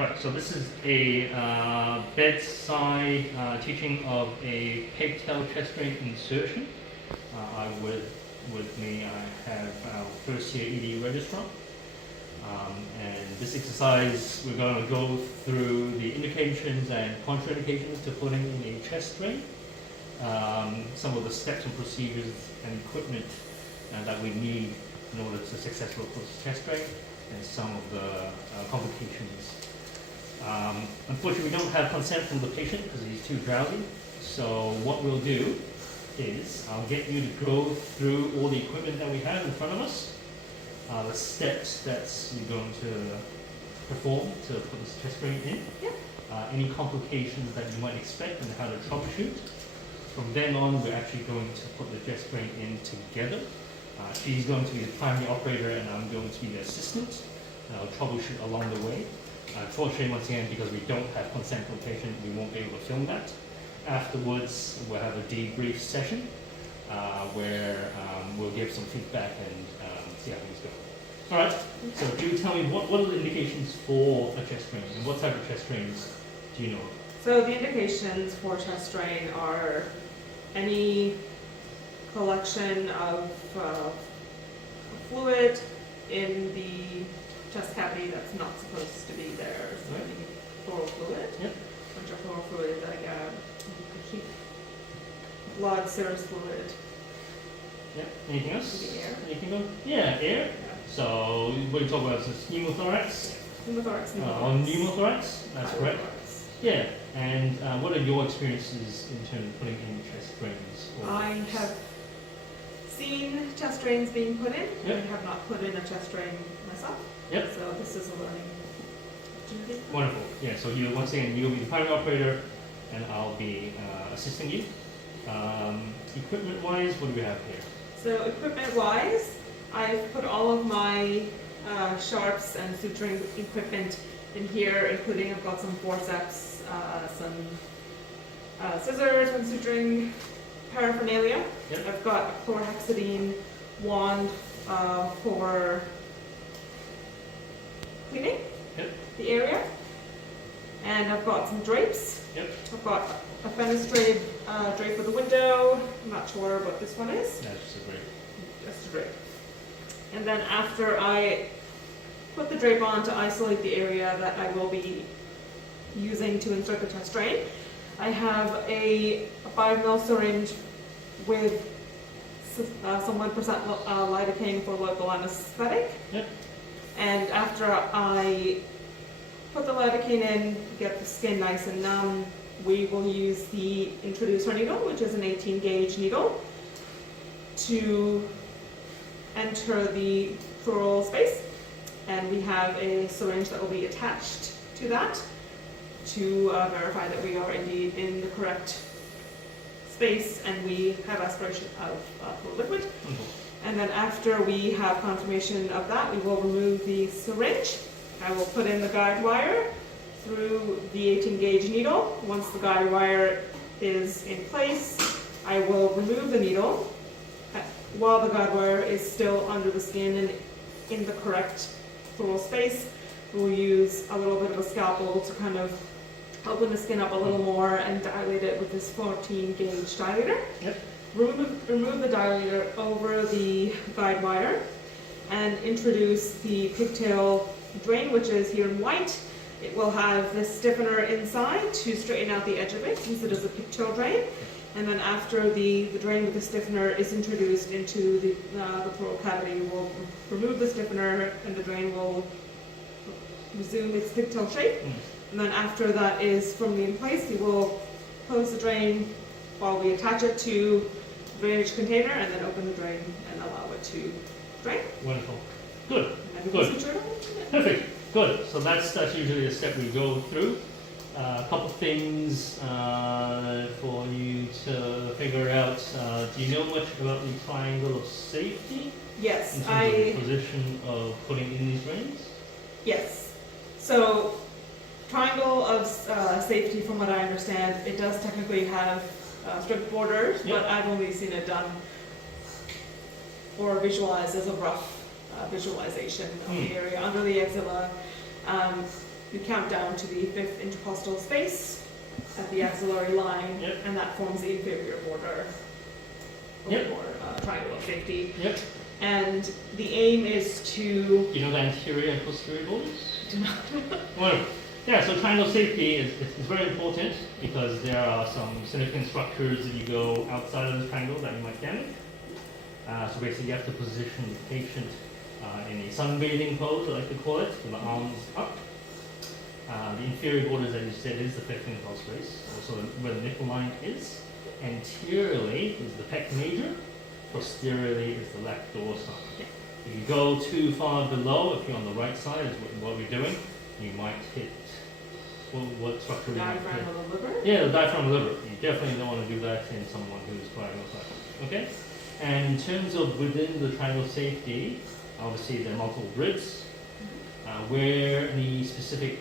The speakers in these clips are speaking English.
Right, so this is a bedside teaching of a pigtail chest drain insertion. With me I have our first year ED registrar. And this exercise we're going to go through the indications and contraindications to putting in a chest drain, some of the steps and procedures and equipment that we need in order to successfully put a chest drain, and some of the complications. Unfortunately, we don't have consent from the patient because he's too drowsy. So what we'll do is I'll get you to go through all the equipment that we have in front of us, the steps that you're going to perform to put this chest drain in, any complications that you might expect and how to troubleshoot. From then on, we're actually going to put the chest drain in together. She's going to be the primary operator and I'm going to be the assistant. And I'll troubleshoot along the way. Unfortunately, once again, because we don't have consent from the patient, we won't be able to film that. Afterwards, we'll have a debrief session where we'll give some feedback and see how things go. All right, so do tell me, what are the indications for a chest drain and what type of chest drains do you know of? So the indications for chest drain are any collection of fluid in the chest cavity that's not supposed to be there. So any pleural fluid, bunch of pleural fluid, like acute blood, serous fluid. Yeah. Anything else? The air. Anything else? Yeah, air. Yeah. So what are you talking about? Is this pneumothorax? Pneumothorax. On pneumothorax. That's correct. Yeah. And what are your experiences in terms of putting in chest drains? I have seen chest drains being put in. Yep. I have not put in a chest drain myself. Yep. So this is a learning opportunity. Wonderful. Yeah. So you once again you'll be the primary operator, and I'll be assisting you. Equipment-wise, what do we have here? So equipment-wise, I've put all of my sharps and suturing equipment in here, including I've got some forceps, some scissors and suturing paraphernalia. Yep. I've got a chlorhexidine wand for cleaning the area. And I've got some drapes. I've got a fenestrate drape for the window. I'm not sure what this one is. That's just a drape. Just a drape. And then after I put the drape on to isolate the area that I will be using to insert the chest drain, I have a 5 ml syringe with some 1% lidocaine for local anesthetic. And after I put the lidocaine in, get the skin nice and numb, we will use the introducer needle, which is an 18 gauge needle, to enter the pleural space. And we have a syringe that will be attached to that to verify that we are indeed in the correct space and we have aspiration of fluid liquid. And then after we have confirmation of that, we will remove the syringe. I will put in the guide wire through the 18 gauge needle. Once the guide wire is in place, I will remove the needle while the guide wire is still under the skin and in the correct pleural space. We'll use a little bit of a scalpel to kind of open the skin up a little more and dilate it with this 14 gauge dilator. Remove the dilator over the guide wire and introduce the pigtail drain, which is here in white. It will have this stiffener inside to straighten out the edge of it since it is a pigtail drain. And then after the drain with the stiffener is introduced into the pleural cavity, we'll remove the stiffener and the drain will resume its pigtail shape. And then after that is firmly in place, we will close the drain while we attach it to the drainage container and then open the drain and allow it to drain. Wonderful. Good. And Good. Perfect. Good. So that's usually the step we go through. A couple things for you to figure out. Do you know much about the triangle of safety? Yes, in terms of the position of putting in these drains? Yes. So, triangle of safety, from what I understand, it does technically have strict borders, but I've only seen it done or visualized as a rough visualization of the area under the axilla. you count down to the 5th intercostal space at the axillary line, Yep. and that forms the inferior border Yep. or triangle of safety. Yep. And the aim is to You know the anterior and posterior borders? Well, yeah, so triangle safety is very important because there are some significant structures if you go outside of the triangle that you might damage. So basically you have to position the patient in a sunbathing pose, I like to call it, with the arms up. The inferior borders, as you said, is the 5th intercostal space, also where the nipple line is. Anteriorly is the pec major, posteriorly is the left dorsal. Yeah. If you go too far below, if you're on the right side, is what we're doing, you might hit what structure? diaphragm of the liver. Yeah, the diaphragm of the liver. You definitely don't want to do that in someone who's diagnosed. Okay? And in terms of within the triangle safety, obviously there are multiple ribs. Where any specific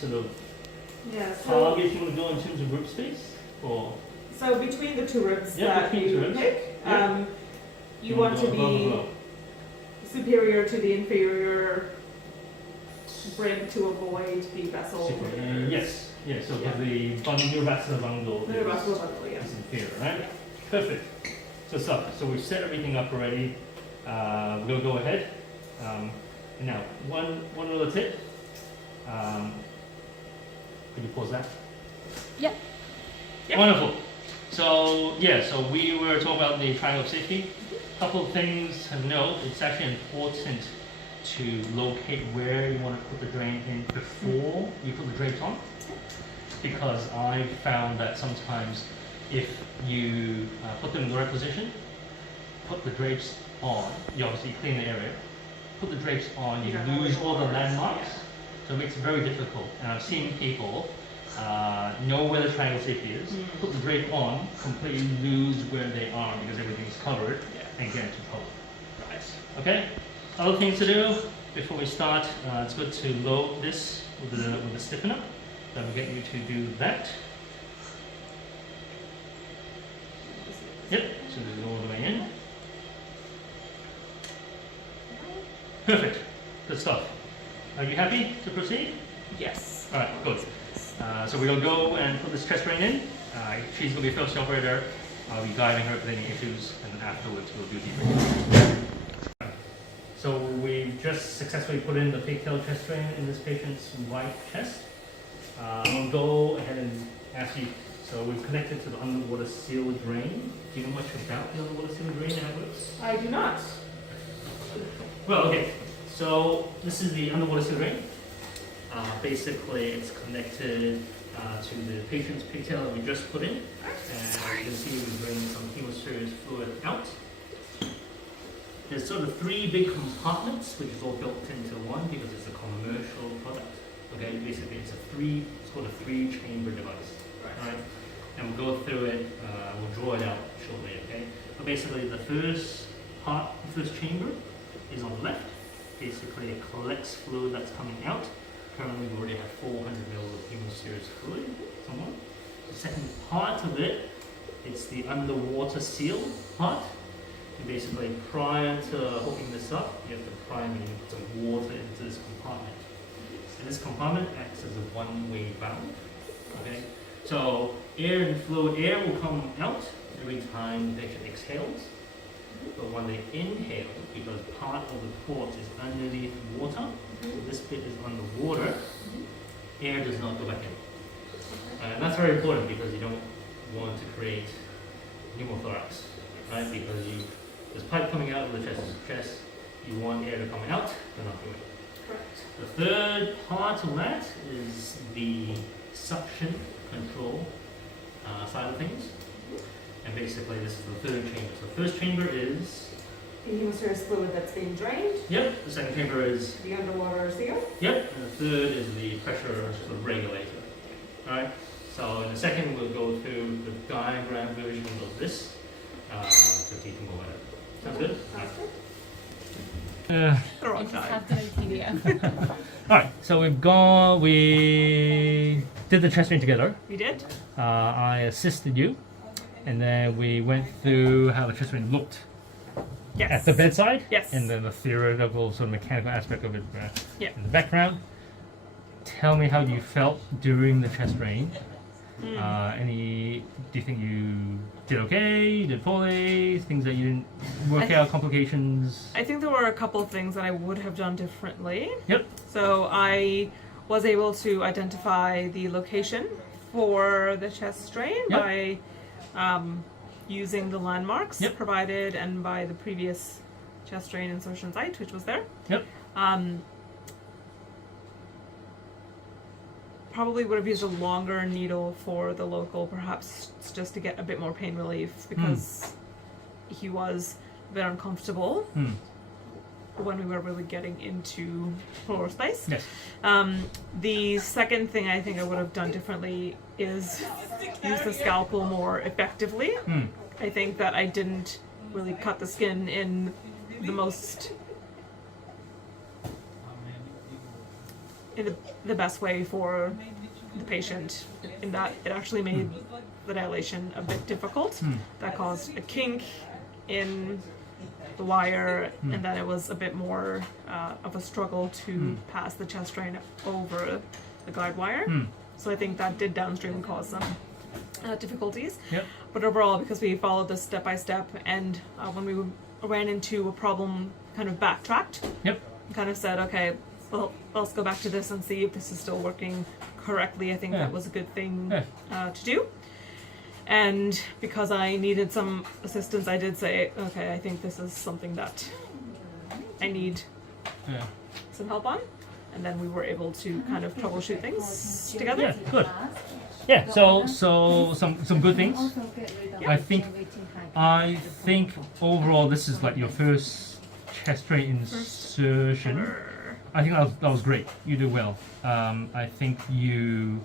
sort of Yeah. So, target you want to go in terms of rib space? Or so between the two ribs Yeah, that between you two ribs. pick, Yeah. you want to go above or be below? superior to the inferior rib to avoid the vessel. Yes. Yeah, so Yeah. the neurovascular bundle Neurovascular bundle, yeah. is inferior, right? Perfect. So we've set everything up already. We'll go ahead. Now, one other tip. Could you pause that? Yep. Yep. Wonderful. So yeah, so we were talking about the triangle of safety. Couple of things to note. It's actually important to locate where you want to put the drain in before you put the drapes on, because I found that sometimes if you put them in the right position, put the drapes on, you obviously clean the area, put the drapes on, you You don't know lose which all the borders, landmarks, yeah. so it makes it very difficult. And I've seen people know where the triangle safety is, put the drape on, completely lose where they are because everything's covered, and get into trouble. Right. Okay? Other things to do before we start, it's good to load this with the stiffener. That will get you to do that. Yep, so this is all the way in. Perfect. Good stuff. Are you happy to proceed? Yes. Alright, good. So we'll go and put this chest drain in. She's going to be first operator. I'll be guiding her with any issues, and then afterwards we'll do the So we've just successfully put in the pigtail chest drain in this patient's right chest. I'll go ahead and ask you, so we've connected to the underwater seal drain. Do you know much about the underwater seal drain and how it works? I do not. Well, okay, so this is the underwater seal drain. Basically, it's connected to the patient's pigtail that we just put in. And you can see we bring some hemoserous fluid out. There's sort of 3 big compartments, which is all built into one because it's a commercial product. Okay, basically it's called a 3-chamber device. Right. And we'll go through it, we'll draw it out shortly, okay? But basically the first chamber is on the left. Basically it collects fluid that's coming out. Currently we already have 400 ml of hemoserous fluid somewhere. The second part of it, it's the underwater seal part. And basically prior to hooking this up, you have to prime and put some water into this compartment. And this compartment acts as a one-way valve. Okay? So air will come out every time the patient exhales. But when they inhale, because part of the port is underneath water, so this bit is underwater, air does not go back in. And that's very important because you don't want to create pneumothorax, right? Because there's pipe coming out of the chest, you want air to come out, but not go in. Correct. The third part of that is the suction control side of things. And basically this is the third chamber. So the first chamber is... The hemoserous fluid that's being drained. Yep. The second chamber is... The underwater seal. Yep. And the third is the pressure sort of regulator. Alright. So in a second we'll go through the diagram version of this so you can go at it. Sounds good? Sounds good. I just have the PDF. Alright, so we did the chest drain together. We did? I assisted you, and then we went through how the chest drain looked Yes. at the bedside, Yes. and then the theoretical sort of mechanical aspect of it Yeah. in the background. tell me how you felt during the chest drain. Mm. Do you think you did okay? You did poorly? Things that you didn't work out, complications? I think there were a couple of things that I would have done differently. Yep. So I was able to identify the location for the chest drain Yep. by using the landmarks Yep. provided and by the previous chest drain insertion site, which was there. Yep. Probably would have used a longer needle for the local, perhaps just to get a bit more pain relief because he was a bit uncomfortable when we were really getting into floor space. Yes. The second thing I think I would have done differently is use the scalpel more effectively. I think that I didn't really cut the skin in the most the best way for the patient, in that it actually made the dilation a bit difficult. That caused a kink in the wire, and then it was a bit more of a struggle to pass the chest drain over the guide wire. So I think that did downstream cause some difficulties. Yep. But overall, because we followed this step by step, and when we ran into a problem, kind of backtracked. Yep. Kind of said, okay, well, let's go back to this and see if this is still working correctly. I think that was a good thing to do. And because I needed some assistance, I did say, okay, I think this is something that I need some help on. And then we were able to kind of troubleshoot things together. Yeah, good. Yeah, so some good things. I think overall this is like your first chest drain insertion. I think that was great. You did well. I think you,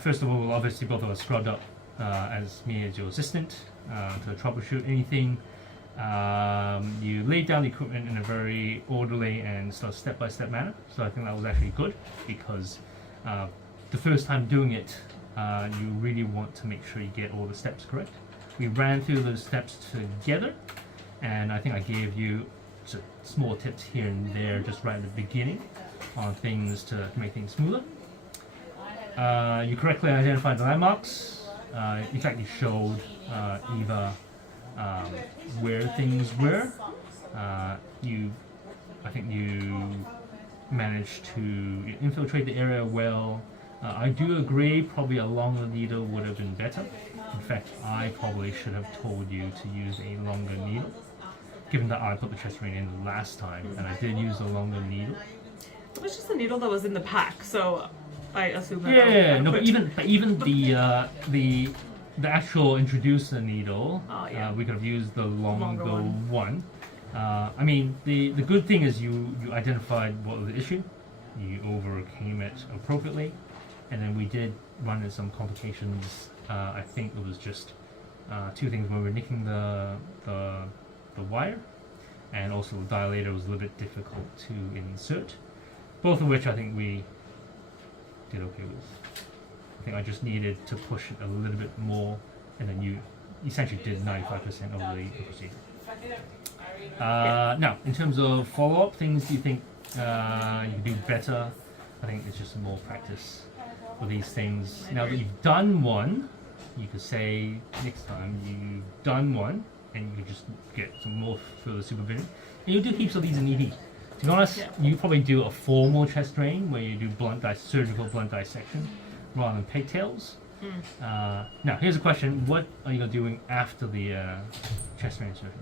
first of all, obviously both of us scrubbed up as me as your assistant to troubleshoot anything. You laid down the equipment in a very orderly and sort of step-by-step manner. So I think that was actually good because the first time doing it, you really want to make sure you get all the steps correct. We ran through those steps together, and I think I gave you small tips here and there just right at the beginning on things to make things smoother. You correctly identified the landmarks. In fact, you showed Eva where things were. I think you managed to infiltrate the area well. I do agree, probably a longer needle would have been better. In fact, I probably should have told you to use a longer needle, given that I put the chest drain in last time, and I did use a longer needle. It was just the needle that was in the pack, so I assume that. Yeah, no, but even the actual introducer needle, we could have used the longer one. I mean, the good thing is you identified what was the issue, you overcame it appropriately, and then we did run into some complications. I think it was just two things: when we were nicking the wire, and also the dilator was a little bit difficult to insert. Both of which I think we did okay with. I think I just needed to push it a little bit more, and then you essentially did 95% of the procedure. Now, in terms of follow-up, things you think you could do better, I think it's just more practice for these things. Now that you've done one, you could say next time you've done one, and you could just get some more further supervision. And you do heaps of these in ED. To be honest, you probably do a formal chest drain where you do surgical blunt dissection rather than pigtails. Now, here's a question. What are you doing after the chest drain insertion?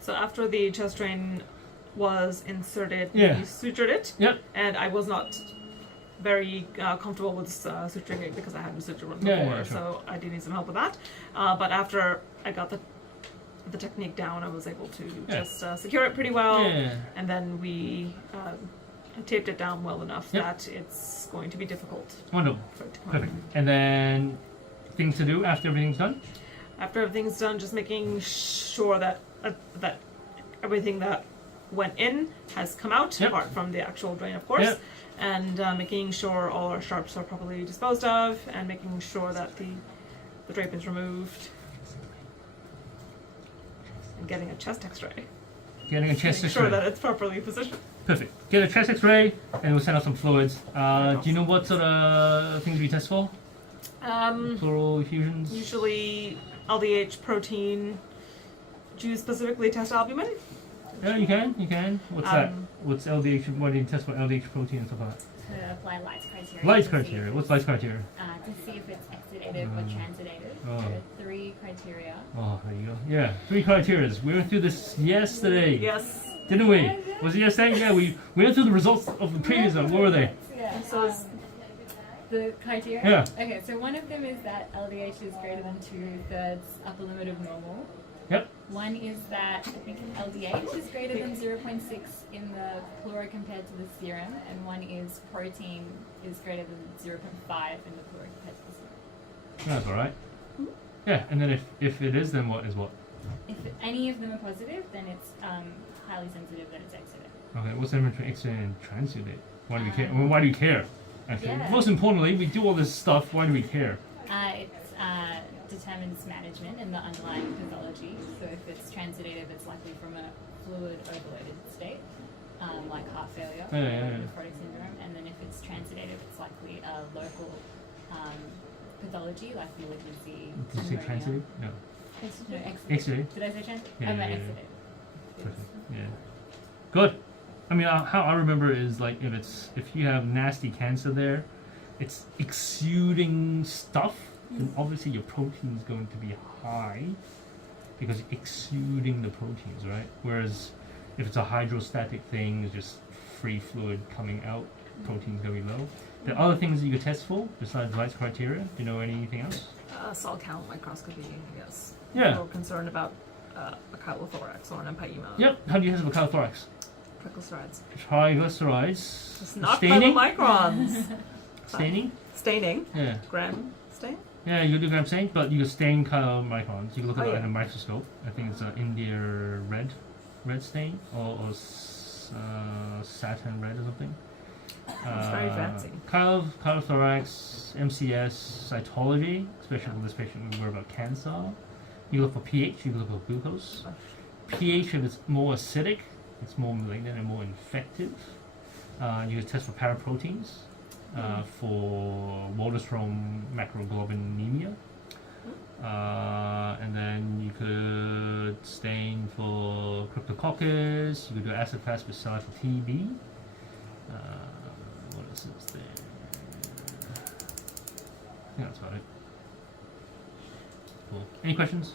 So after the chest drain was inserted, we sutured it. Yep. And I was not very comfortable with suturing it because I hadn't sutured one before, so I did need some help with that. But after I got the technique down, I was able to just secure it pretty well, and then we taped it down well enough that it's going to be difficult. Wonderful. For it to come. Perfect. And then things to do after everything's done? After everything's done, just making sure that that everything that went in has come out, apart from the actual drain, of course, and making sure all our sharps are properly disposed of, and making sure that the drape is removed, and getting a chest X-ray. Getting a chest Making X-ray. sure that it's properly positioned. Perfect. Get a chest X-ray, and we'll send out some fluids. Do you know what sort of things we test for? Pleural effusions. Usually LDH protein. Do you specifically test albumin? Yeah, you can. What's that? What's LDH? What do you test for LDH protein and stuff like that? To apply Light's criteria. Light's criteria. What's Light's criteria? To see if it's exudative or transudative. Oh. There are 3 criteria. Oh, there you go. Yeah, 3 criteria. We went through this yesterday. Yes. Didn't we? Was it yesterday? Yeah, we went through the results of the previous one. What were they? Yeah. So it's The criteria? Yeah. Okay, so one of them is that LDH is greater than 2/3 upper limit of normal. Yep. One is that I think LDH is greater than 0.6 in the pleura compared to the serum, and one is protein is greater than 0.5 in the pleura compared to the serum. That's all right. Yeah, and then if it is, then what is what? If any of them are positive, then it's highly sensitive, then it's exudate. Okay, what's the difference between exudate and transudate? Why do we care? Well, why do we care? Actually, Yeah. most importantly, we do all this stuff. Why do we care? It determines management and the underlying pathology. So if it's transudative, it's likely from a fluid overloaded state, like heart failure or nephrotic syndrome. And then if it's transudative, it's likely a local pathology like malignancy. Did you say transudate? No. No, Exudate. Did I say trans? Yeah, I meant yeah, exudate. Perfect. Yeah. Good. I mean, how I remember is like if you have nasty cancer there, it's exuding stuff, then obviously your protein is going to be high because you're exuding the proteins, right? Whereas if it's a hydrostatic thing, it's just free fluid coming out, protein's going to be low. The other things that you could test for besides Light's criteria, do you know anything else? cell count microscopy, yes. Yeah. We're concerned about a chylothorax or an empyema. Yep. How do you test for chylothorax? Triglycerides. Triglycerides. It's not Staining. by the microns. Staining. Staining. Yeah. Gram stain. Yeah, you do gram stain, but you can stain chylomicrons. You can look at Oh, it yeah. in a microscope. I think it's an India red stain or Saturn red or something. It's very fancy. Chylothorax, MCS, cytology, especially for this patient we worry about cancer. You look for pH, you look for glucose. pH, if it's more acidic, it's more malignant and more infective. You can test for paraproteins, for Waldenstrom macroglobulinemia. And then you could stain for Cryptococcus, you could do acid fast bacilli for TB. What else is there? I think that's about it. Cool. Any questions?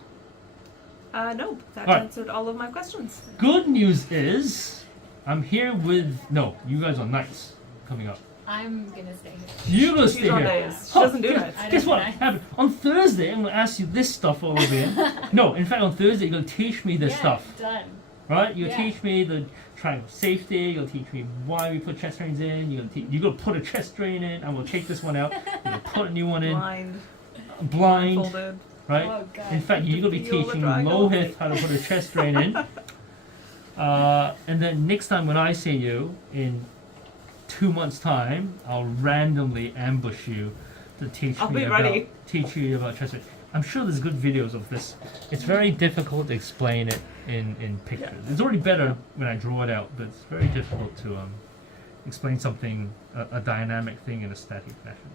No, that Alright. answered all of my questions. Good news is, I'm here with you guys are nice coming up. I'm gonna stay here. You're gonna stay She's on here. days. She doesn't do guess, nights. I guess don't what do nights. happened on Thursday? I'm gonna ask you this stuff all over again. No, in fact, on Thursday you're gonna teach me this Yeah, stuff, done. right? You'll Yeah. teach me the triangle safety. You'll teach me why we put chest drains in. You're gonna put a chest drain in. I'm gonna take this one out. You're gonna put a new one in. Blind, Blind, folded. right? Oh, God. In fact, you're gonna be Feel the teaching triangle. Lohith how to put a chest drain in. And then next time when I see you in 2 months' time, I'll randomly ambush you to teach I'll me be about ready. teach you about chest drain. I'm sure there's good videos of this. It's very difficult to explain it in pictures. It's already better when I draw it out, but it's very difficult to explain something, a dynamic thing in a static fashion.